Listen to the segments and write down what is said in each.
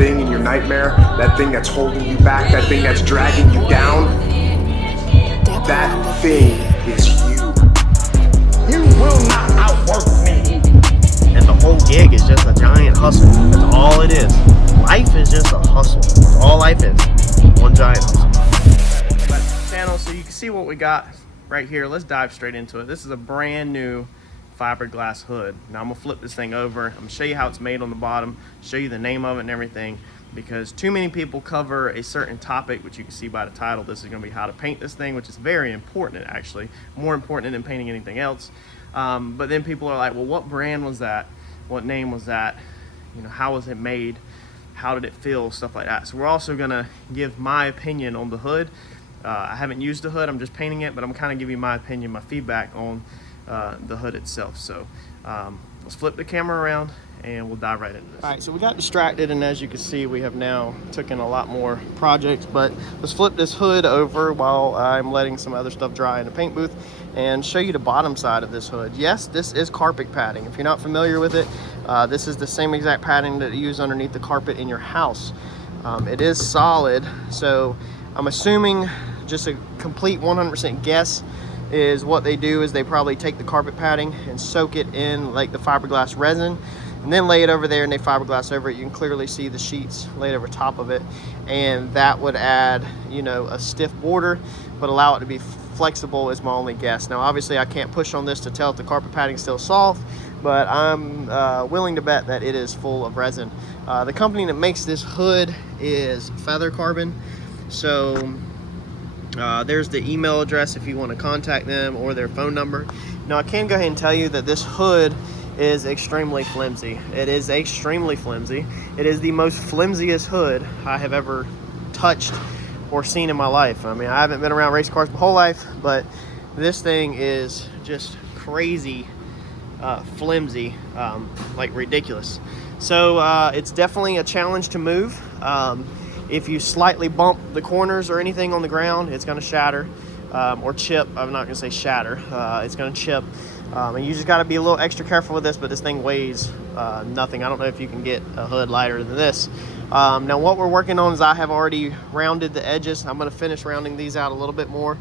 thing in your nightmare, that thing that's holding you back, that thing that's dragging you down, that thing is you. You will not outwork me. And the whole gig is just a giant hustle. That's all it is. Life is just a hustle. That's all life is. One giant hustle. Back to the channel so you can see what we got right here. Let's dive straight into it. This is a brand new fiberglass hood. Now I'm gonna flip this thing over. I'm gonna show you how it's made on the bottom, show you the name of it and everything, because too many people cover a certain topic, which you can see by the title. This is gonna be how to paint this thing, which is very important, actually, more important than painting anything else. But then people are like, well, what brand was that? What name was that? You know, how was it made? How did it feel? Stuff like that. So we're also gonna give my opinion on the hood. I haven't used the hood, I'm just painting it, but I'm kind of giving you my opinion, my feedback on the hood itself. So let's flip the camera around and we'll dive right into this. All right, so we got distracted, and as you can see, we have now taken a lot more projects, but let's flip this hood over while I'm letting some other stuff dry in the paint booth and show you the bottom side of this hood. Yes, this is carpet padding. If you're not familiar with it, this is the same exact padding that you use underneath the carpet in your house. It is solid, so I'm assuming, just a complete 100% guess, is what they do is they probably take the carpet padding and soak it in like the fiberglass resin and then lay it over there, and they fiberglass over it. You can clearly see the sheets laid over top of it, and that would add, you know, a stiff border but allow it to be flexible, is my only guess. Now obviously I can't push on this to tell if the carpet padding is still soft, but I'm willing to bet that it is full of resin. The company that makes this hood is Feather Carbon, so there's the email address if you want to contact them, or their phone number. Now I can go ahead and tell you that this hood is extremely flimsy. It is extremely flimsy. It is the most flimsiest hood I have ever touched or seen in my life. I mean, I haven't been around race cars my whole life, but this thing is just crazy flimsy, like ridiculous. So it's definitely a challenge to move. If you slightly bump the corners or anything on the ground, it's going to shatter or chip. I'm not going to say shatter. It's going to chip. And you just got to be a little extra careful with this, but this thing weighs nothing. I don't know if you can get a hood lighter than this. Now what we're working on is I have already rounded the edges. I'm going to finish rounding these out a little bit more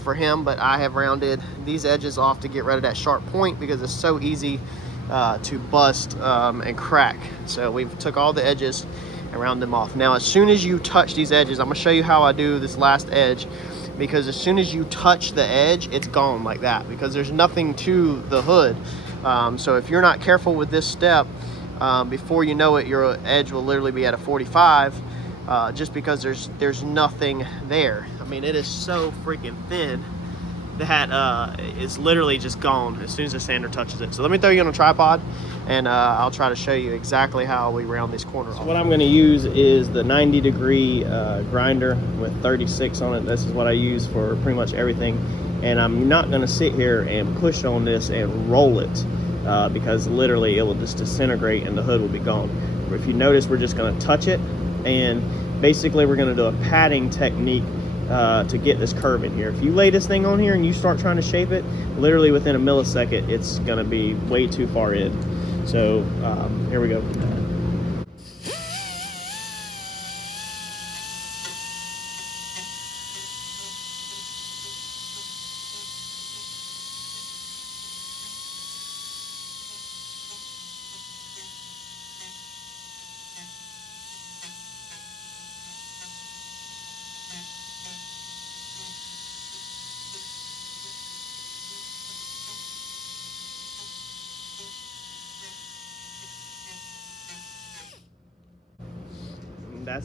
for him, but I have rounded these edges off to get rid of that sharp point because it's so easy to bust and crack. So we've took all the edges and round them off. Now as soon as you touch these edges, I'm going to show you how I do this last edge, because as soon as you touch the edge, it's gone like that, because there's nothing to the hood. So if you're not careful with this step, before you know it, your edge will literally be at a 45, just because there's nothing there. I mean, it is so freaking thin that it's literally just gone as soon as the sander touches it. So let me throw you on a tripod, and I'll try to show you exactly how we round these corners off. So what I'm going to use is the 90-degree grinder with 36 on it. This is what I use for pretty much everything, and I'm not going to sit here and push on this and roll it, because literally it will just disintegrate and the hood will be gone. But if you notice, we're just going to touch it, and basically we're going to do a padding technique to get this curve in here. If you lay this thing on here and you start trying to shape it, literally within a millisecond it's going to be way too far in. So here we go.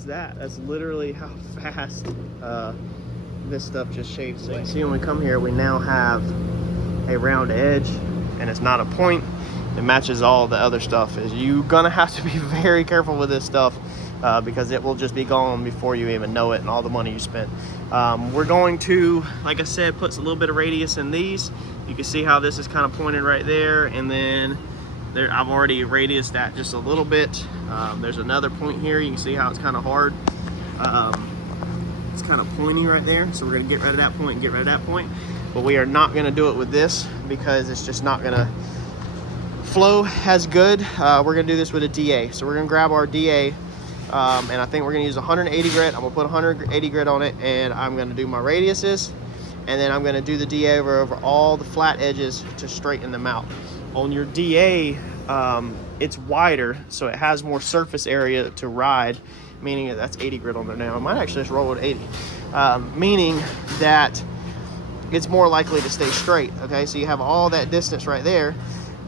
That's literally how fast this stuff just shapes. So you see, when we come here, we now have a round edge, and it's not a point. It matches all the other stuff. You're gonna have to be very careful with this stuff because it will just be gone before you even know it, and all the money you spent. We're going to, like I said, put a little bit of radius in these. You can see how this is kind of pointed right there, and then there, I've already radiused that just a little bit. There's another point here. You can see how it's kind of hard. It's kind of pointy right there. So we're going to get rid of that point and get rid of that point. But we are not going to do it with this because it's just not going to flow as good. We're going to do this with a DA. So we're going to grab our DA And I think we're gonna use 180 grit. I'm gonna put 180 grit on it, and I'm gonna do my radiuses, and then I'm gonna do the DA over all the flat edges to straighten them out. On your DA, it's wider, so it has more surface area to ride, meaning that that's 80 grit on there now. I might actually just roll with 80, meaning that it's more likely to stay straight. Okay, so you have all that distance right there,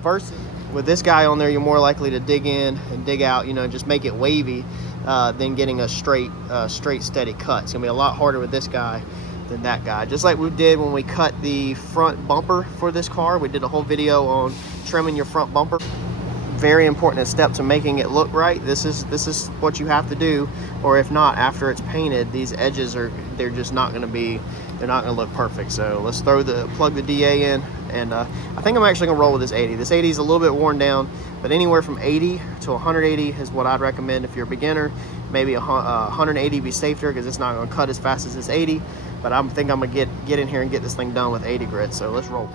versus with this guy on there, you're more likely to dig in and dig out, you know, just make it wavy than getting a straight steady cut. It's gonna be a lot harder with this guy than that guy. Just like we did when we cut the front bumper for this car. We did a whole video on trimming your front bumper. Very important step to making it look right. This is what you have to do, or if not, after it's painted, these edges they're just not going to look perfect. So let's plug the DA in, and I think I'm actually gonna roll with this 80. This 80 is a little bit worn down, but anywhere from 80 to 180 is what I'd recommend if you're a beginner. Maybe 180 be safer because it's not going to cut as fast as this 80, but I think I'm gonna get in here and get this thing done with 80 grit. So let's roll.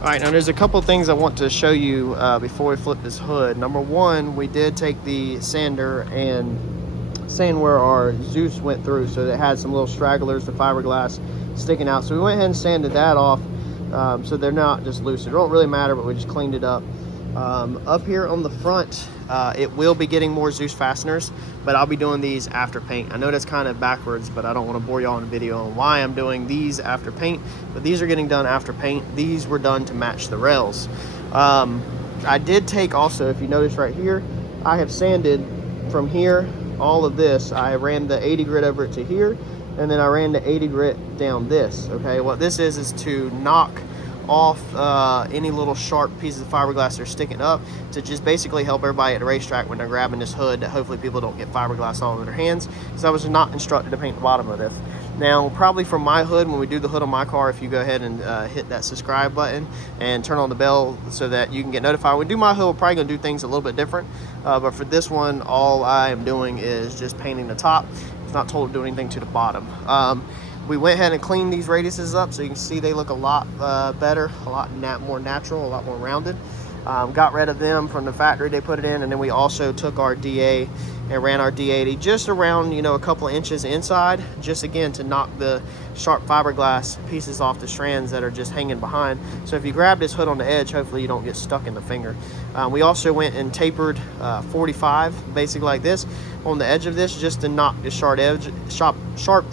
All right, now there's a couple things I want to show you before we flip this hood. Number one, we did take the sander and sand where our Zeus went through, so it had some little stragglers, the fiberglass sticking out. So we went ahead and sanded that off, so they're not just loose. It don't really matter, but we just cleaned it up. Up here on the front, it will be getting more Zeus fasteners, but I'll be doing these after paint. I know that's kind of backwards, but I don't want to bore y'all in a video on why I'm doing these after paint, but these are getting done after paint. These were done to match the rails. I did take also, if you notice right here, I have sanded from here, all of this. I ran the 80 grit over it to here, and then I ran the 80 grit down this. Okay, what this is to knock off any little sharp pieces of fiberglass that are sticking up, to just basically help everybody at the racetrack when they're grabbing this hood, that hopefully people don't get fiberglass all over their hands, because I was not instructed to paint the bottom of this. Now, probably from my hood, when we do the hood on my car, if you go ahead and hit that subscribe button and turn on the bell so that you can get notified. When we do my hood, we're probably going to do things a little bit different, but for this one, all I am doing is just painting the top. It's not told to do anything to the bottom. We went ahead and cleaned these radiuses up, so you can see they look a lot better, a lot more natural, a lot more rounded. Got rid of them from the factory they put it in, and then we also took our DA and ran our D80 just around, you know, a couple of inches inside, just again to knock the sharp fiberglass pieces off the strands that are just hanging behind. So if you grab this hood on the edge, hopefully you don't get stuck in the finger. We also went and tapered 45, basically like this, on the edge of this, just to knock the sharp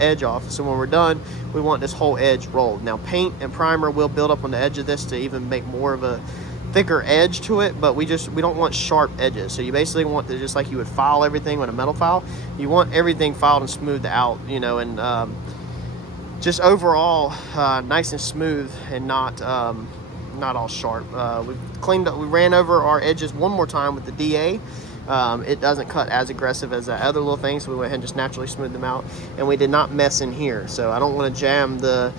edge off. So when we're done, we want this whole edge rolled. Now paint and primer will build up on the edge of this to even make more of a thicker edge to it, but we don't want sharp edges. So you basically want to, just like you would file everything with a metal file, you want everything filed and smoothed out, you know, and just overall nice and smooth, and not all sharp. We cleaned up, we ran over our edges one more time with the DA. It doesn't cut as aggressive as that other little thing, so we went ahead and just naturally smoothed them out, and we did not mess in here. So I don't want to jam the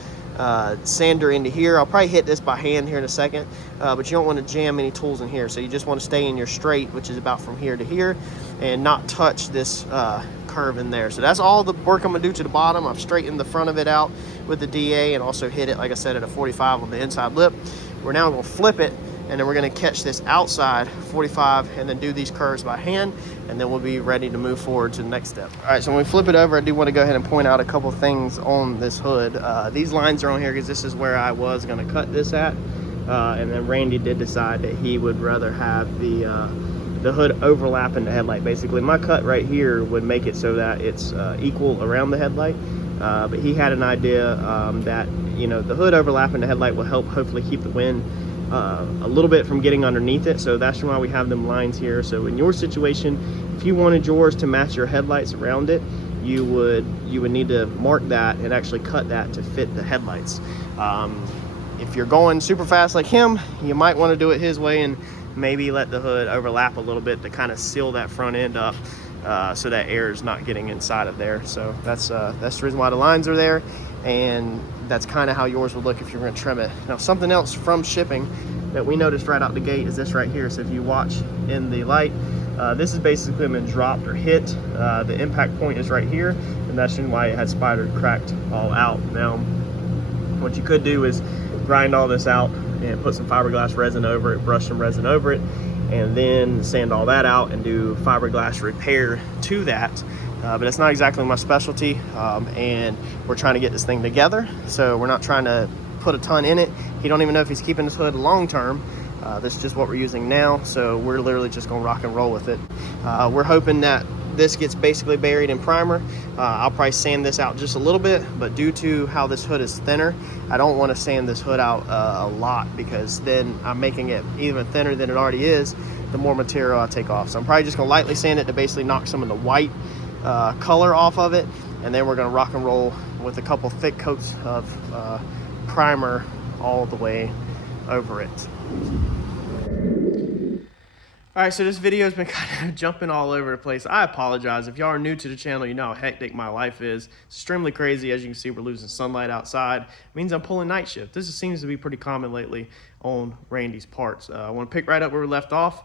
sander into here. I'll probably hit this by hand here in a second, but you don't want to jam any tools in here. So you just want to stay in your straight, which is about from here to here, and not touch this curve in there. So that's all the work I'm gonna do to the bottom. I've straightened the front of it out with the DA, and also hit it, like I said, at a 45 on the inside lip. We're now gonna flip it, and then we're gonna catch this outside 45 and then do these curves by hand, and then we'll be ready to move forward to the next step. All right, so when we flip it over, I do want to go ahead and point out a couple things on this hood. These lines are on here because this is where I was gonna cut this at, and then Randy did decide that he would rather have the hood overlapping the headlight. Basically, my cut right here would make it so that it's equal around the headlight, but he had an idea that, you know, the hood overlapping the headlight will help hopefully keep the wind a little bit from getting underneath it. So that's why we have them lines here. So in your situation, if you wanted yours to match your headlights around it, you would need to mark that and actually cut that to fit the headlights. If you're going super fast like him, you might want to do it his way and maybe let the hood overlap a little bit to kind of seal that front end up, so that air is not getting inside of there. So that's the reason why the lines are there. and that's kind of how yours would look if you're going to trim it. Now, something else from shipping that we noticed right out the gate is this right here. So if you watch in the light, this is basically been dropped or hit. The impact point is right here, and that's why it had spider cracked all out. Now, what you could do is grind all this out and put some fiberglass resin over it, brush some resin over it, and then sand all that out and do fiberglass repair to that. But it's not exactly my specialty, and we're trying to get this thing together, so we're not trying to put a ton in it. He don't even know if he's keeping his hood long term. This is just what we're using now, so we're literally just gonna rock and roll with it. We're hoping that this gets basically buried in primer. I'll probably sand this out just a little bit, but due to how this hood is thinner, I don't want to sand this hood out a lot, because then I'm making it even thinner than it already is the more material I take off. So I'm probably just gonna lightly sand it to basically knock some of the white color off of it, and then we're gonna rock and roll with a couple thick coats of primer all the way over it. All right, so this video has been kind of jumping all over the place. I apologize. If y'all are new to the channel, you know how hectic my life is. It's extremely crazy. As you can see, we're losing sunlight outside. It means I'm pulling night shift. This seems to be pretty common lately on Randy's parts. I want to pick right up where we left off,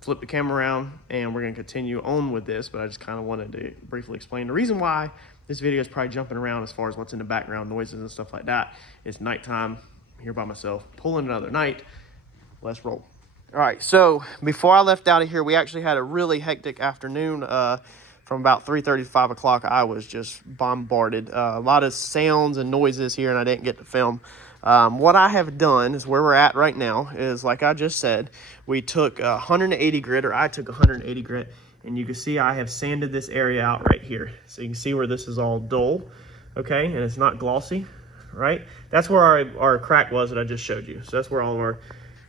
flip the camera around, and we're going to continue on with this, but I just kind of wanted to briefly explain the reason why this video is probably jumping around as far as what's in the background, noises and stuff like that. It's nighttime, I'm here by myself, pulling another night. Let's roll. All right, so before I left out of here, we actually had a really hectic afternoon. From about 3:30 to 5 o'clock, I was just bombarded. A lot of sounds and noises here, and I didn't get to film. What I have done is where we're at right now is, like I just said, we took 180 grit, or I took 180 grit, and you can see I have sanded this area out right here. So you can see where this is all dull, okay, and it's not glossy, right? That's where our crack was that I just showed you. So that's where all of our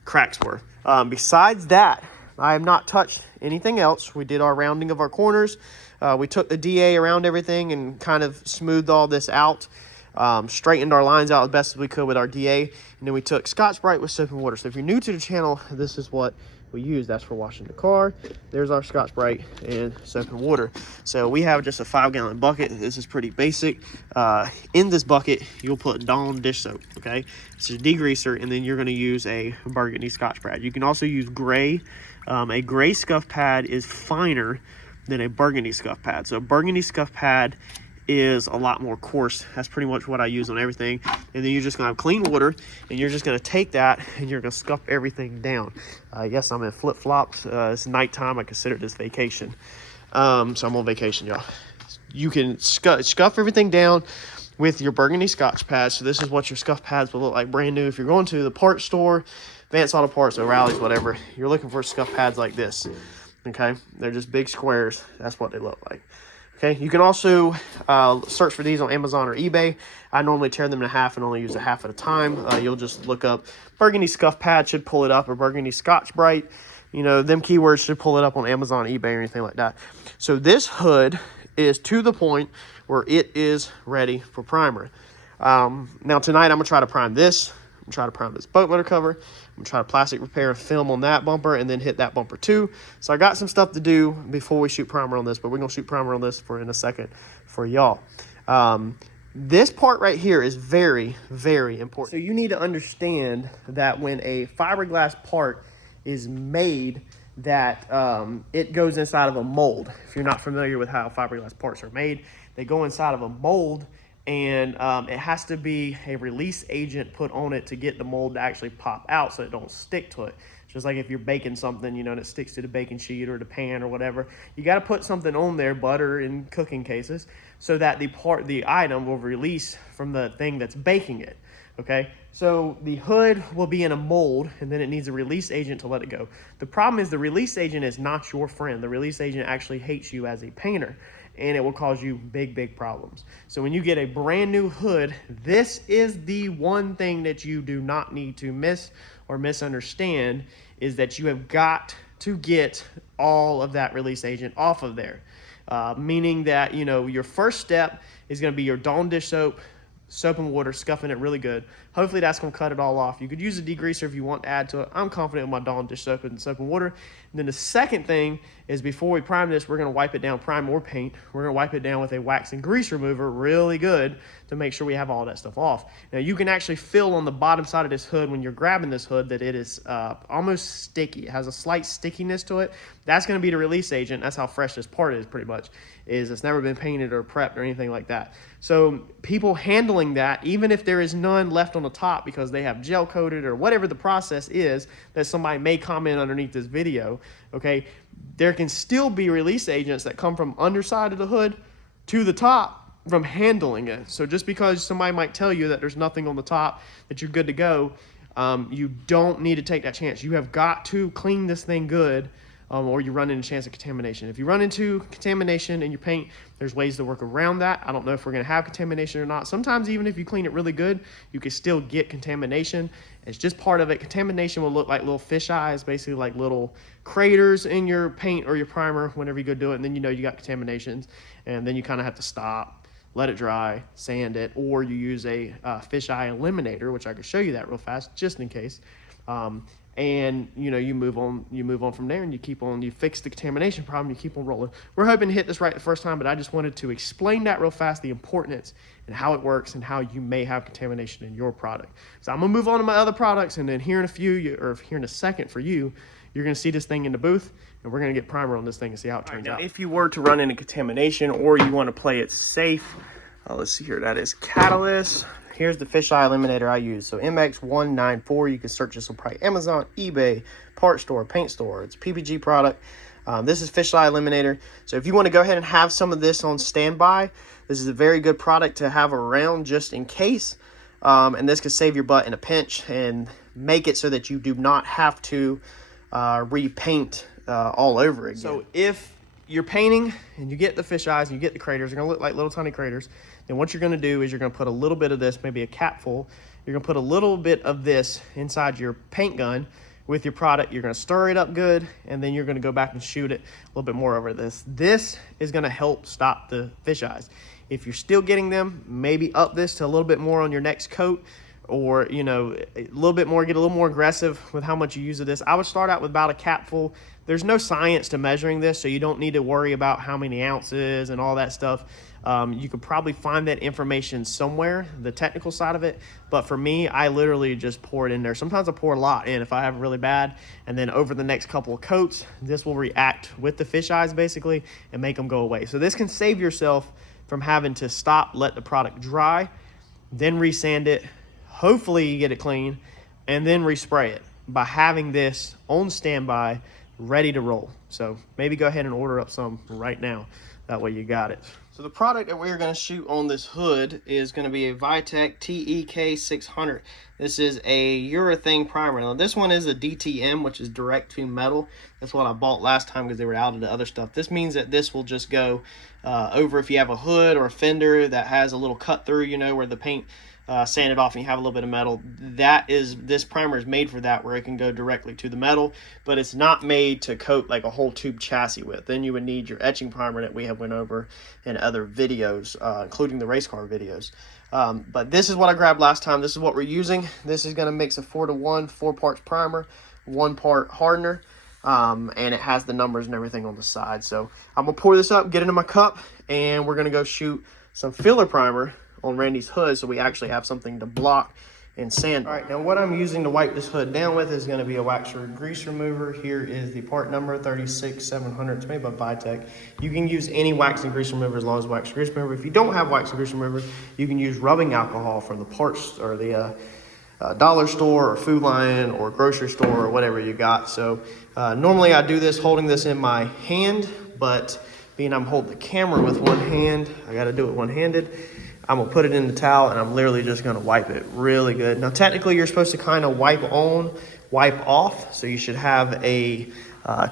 cracks were. Besides that, I have not touched anything else. We did our rounding of our corners. We took the DA around everything and kind of smoothed all this out. Straightened our lines out as best as we could with our DA. And then we took Scotch-Brite with soap and water. So if you're new to the channel, this is what we use. That's for washing the car. There's our Scotch-Brite and soap and water. So we have just a 5-gallon bucket. This is pretty basic. In this bucket, you'll put Dawn dish soap, okay? It's a degreaser, and then you're gonna use a burgundy Scotch pad. You can also use gray. A gray scuff pad is finer than a burgundy scuff pad. So a burgundy scuff pad is a lot more coarse. That's pretty much what I use on everything. And then you're just gonna have clean water, and you're just gonna take that and you're gonna scuff everything down. Yes, I'm in flip-flops. It's nighttime. I consider this vacation. So I'm on vacation, y'all. You can scuff everything down with your burgundy Scotch pad. So this is what your scuff pads will look like brand new. If you're going to the parts store, Vance Auto Parts, O'Reilly's, whatever, you're looking for scuff pads like this, okay? They're just big squares. That's what they look like. Okay, you can also search for these on Amazon or eBay. I normally tear them in half and only use a half at a time. You'll just look up burgundy scuff pad, should pull it up, or burgundy Scotch-Brite. You know, them keywords should pull it up on Amazon, eBay, or anything like that. So this hood is to the point where it is ready for primer. Now tonight I'm gonna try to prime this. I'm gonna try to prime this boat motor cover. I'm gonna try to plastic repair and film on that bumper, and then hit that bumper too. So I got some stuff to do before we shoot primer on this, but we're gonna shoot primer on this in a second for y'all. This part right here is very, very important. So you need to understand that when a fiberglass part is made, that it goes inside of a mold. If you're not familiar with how fiberglass parts are made, they go inside of a mold, and it has to be a release agent put on it to get the mold to actually pop out so it don't stick to it. Just like if you're baking something, you know, and it sticks to the baking sheet or the pan or whatever, you got to put something on there, butter in cooking cases, so that the item will release from the thing that's baking it. Okay, so the hood will be in a mold, and then it needs a release agent to let it go. The problem is the release agent is not your friend. The release agent actually hates you as a painter, and it will cause you big, big problems. So when you get a brand new hood, this is the one thing that you do not need to miss or misunderstand, is that you have got to get all of that release agent off of there. Meaning that, you know, your first step is going to be your Dawn dish soap, soap and water, scuffing it really good. Hopefully that's going to cut it all off. You could use a degreaser if you want to add to it. I'm confident with my Dawn dish soap and water. And then the second thing is, before we prime this, we're going to wipe it down, prime or paint. We're going to wipe it down with a wax and grease remover really good to make sure we have all that stuff off. Now you can actually feel on the bottom side of this hood when you're grabbing this hood that it is almost sticky. It has a slight stickiness to it. That's going to be the release agent. That's how fresh this part is, pretty much. It's never been painted or prepped or anything like that. So people handling that, even if there is none left on the top because they have gel coated or whatever the process is that somebody may comment underneath this video, okay, there can still be release agents that come from underside of the hood to the top from handling it. So just because somebody might tell you that there's nothing on the top, that you're good to go, you don't need to take that chance. You have got to clean this thing good, or you run into a chance of contamination. If you run into contamination in your paint, there's ways to work around that. I don't know if we're going to have contamination or not. Sometimes even if you clean it really good, you can still get contamination. It's just part of it. Contamination will look like little fish eyes, basically like little craters in your paint or your primer whenever you go do it, and then you know you got contaminations, and then you kind of have to stop, let it dry, sand it, or you use a fish eye eliminator, which I can show you that real fast just in case. And you know, you move on from there, and you fix the contamination problem, you keep on rolling. We're hoping to hit this right the first time, but I just wanted to explain that real fast, the importance and how it works and how you may have contamination in your product. So I'm gonna move on to my other products, and then here in a second for you, you're gonna see this thing in the booth, and we're gonna get primer on this thing and see how it turns out. If you were to run into contamination, or you wanna play it safe, let's see here, that is Catalyst. Here's the fisheye eliminator I use. So MX194, you can search this on probably Amazon, eBay, part store, paint store. It's a PPG product. This is fisheye eliminator. So if you want to go ahead and have some of this on standby, this is a very good product to have around just in case. And this could save your butt in a pinch and make it so that you do not have to repaint all over again. So if you're painting and you get the fish eyes and you get the craters, they're gonna look like little tiny craters. Then what you're gonna do is you're gonna put a little bit of this, maybe a cap full. You're gonna put a little bit of this inside your paint gun with your product. You're gonna stir it up good, and then you're gonna go back and shoot it a little bit more over this. This is gonna help stop the fish eyes. If you're still getting them, maybe up this to a little bit more on your next coat, or you know, a little bit more, get a little more aggressive with how much you use of this. I would start out with about a capful. There's no science to measuring this, so you don't need to worry about how many ounces and all that stuff. You could probably find that information somewhere, the technical side of it. But for me, I literally just pour it in there. Sometimes I pour a lot in if I have it really bad. And then over the next couple of coats, this will react with the fish eyes basically and make them go away. So this can save yourself from having to stop, let the product dry, then resand it. Hopefully you get it clean, and then respray it by having this on standby, ready to roll. So maybe go ahead and order up some right now. That way you got it. So the product that we're going to shoot on this hood is going to be a Vitek TEK 600. This is a urethane primer. Now this one is a DTM, which is direct to metal. That's what I bought last time because they were out of the other stuff. This means that this will just go over if you have a hood or a fender that has a little cut through, you know, where the paint sanded off and you have a little bit of metal. This primer is made for that, where it can go directly to the metal, but it's not made to coat like a whole tube chassis with. Then you would need your etching primer that we have went over in other videos, including the race car videos. But this is what I grabbed last time. This is what we're using. This is going to mix a 4-to-1, 4 parts primer, 1 part hardener, and it has the numbers and everything on the side. So I'm gonna pour this up, get it in my cup, and we're gonna go shoot some filler primer on Randy's hood, so we actually have something to block and sand. All right, now what I'm using to wipe this hood down with is going to be a wax or grease remover. Here is the part number 36700. It's made by Vitek. You can use any wax and grease remover as long as wax and grease remover. If you don't have wax and grease remover, you can use rubbing alcohol from the parts or the dollar store or Food Lion or grocery store or whatever you got. So normally I do this holding this in my hand, but being I'm holding the camera with one hand, I got to do it one-handed. I'm gonna put it in the towel and I'm literally just gonna wipe it really good. Now technically you're supposed to kind of wipe on, wipe off. So you should have a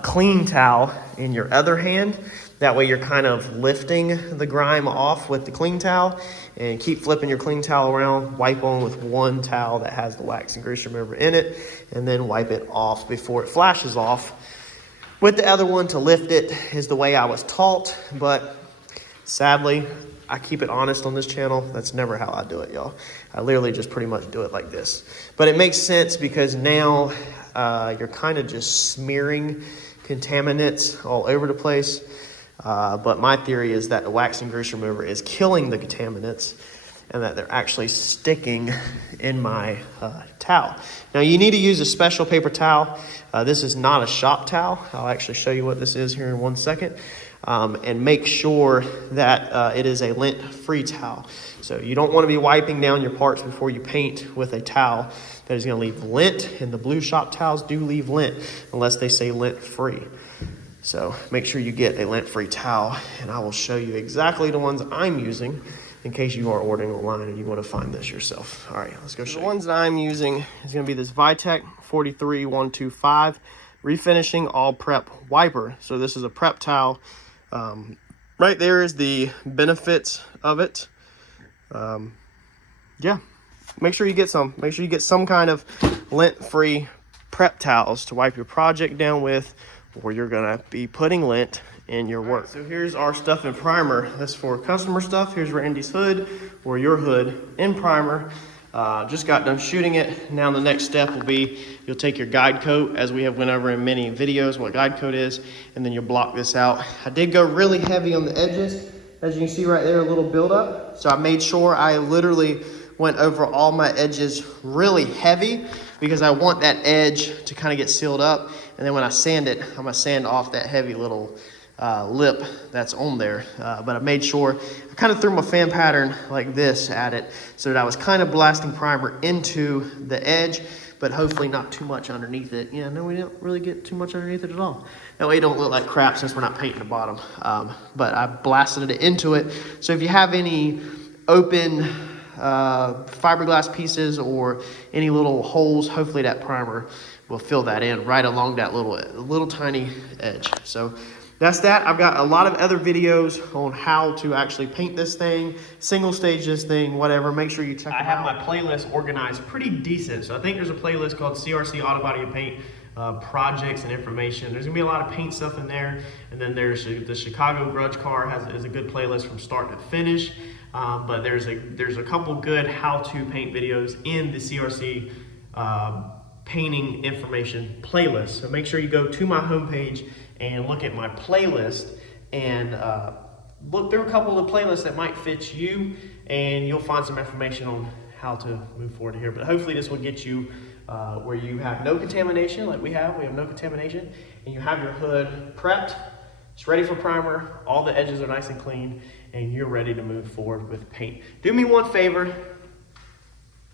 clean towel in your other hand. That way you're kind of lifting the grime off with the clean towel, and keep flipping your clean towel around. Wipe on with one towel that has the wax and grease remover in it, and then wipe it off before it flashes off. With the other one, to lift it is the way I was taught, but Sadly, I keep it honest on this channel. That's never how I do it, y'all. I literally just pretty much do it like this. But it makes sense because now you're kind of just smearing contaminants all over the place. But my theory is that the waxing grease remover is killing the contaminants and that they're actually sticking in my towel. Now you need to use a special paper towel. This is not a shop towel. I'll actually show you what this is here in 1 second. And make sure that it is a lint-free towel. So you don't want to be wiping down your parts before you paint with a towel that is going to leave lint, and the blue shop towels do leave lint unless they say lint-free. So make sure you get a lint-free towel, and I will show you exactly the ones I'm using in case you are ordering online and you want to find this yourself. All right, let's go show you. The ones that I'm using is going to be this Vitek 43125 Refinishing All Prep Wiper. So this is a prep towel. Right there is the benefits of it. Yeah, make sure you get some. Make sure you get some kind of lint-free prep towels to wipe your project down with, or you're gonna be putting lint in your work. Right, so here's our stuff in primer. That's for customer stuff. Here's Randy's hood, or your hood in primer. Just got done shooting it. Now the next step will be you'll take your guide coat, as we have went over in many videos what guide coat is, and then you'll block this out. I did go really heavy on the edges. As you can see right there, a little buildup. So I made sure I literally went over all my edges really heavy because I want that edge to kind of get sealed up. And then when I sand it, I'm gonna sand off that heavy little lip that's on there. But I made sure, I kind of threw my fan pattern like this at it so that I was kind of blasting primer into the edge, but hopefully not too much underneath it. Yeah, no, we didn't really get too much underneath it at all. That way it don't look like crap since we're not painting the bottom. But I blasted it into it. So if you have any open fiberglass pieces or any little holes, hopefully that primer will fill that in right along that little tiny edge. So that's that. I've got a lot of other videos on how to actually paint this thing, single stage this thing, whatever. Make sure you check them out. I have my playlist organized pretty decent. So I think there's a playlist called CRC Autobody Paint, projects and information. There's gonna be a lot of paint stuff in there. And then there's the Chicago Grudge Car is a good playlist from start to finish. But there's a couple good how-to paint videos in the CRC painting information playlist. So make sure you go to my homepage and look at my playlist and look through a couple of the playlists that might fit you, and you'll find some information on how to move forward here. But hopefully this will get you where you have no contamination like we have no contamination, and you have your hood prepped, it's ready for primer, all the edges are nice and clean, and you're ready to move forward with paint. Do me one favor,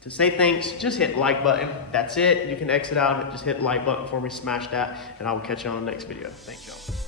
to say thanks, just hit like button. That's it. You can exit out of it. Just hit like button for me, smash that, and I will catch you on the next video. Thanks, y'all.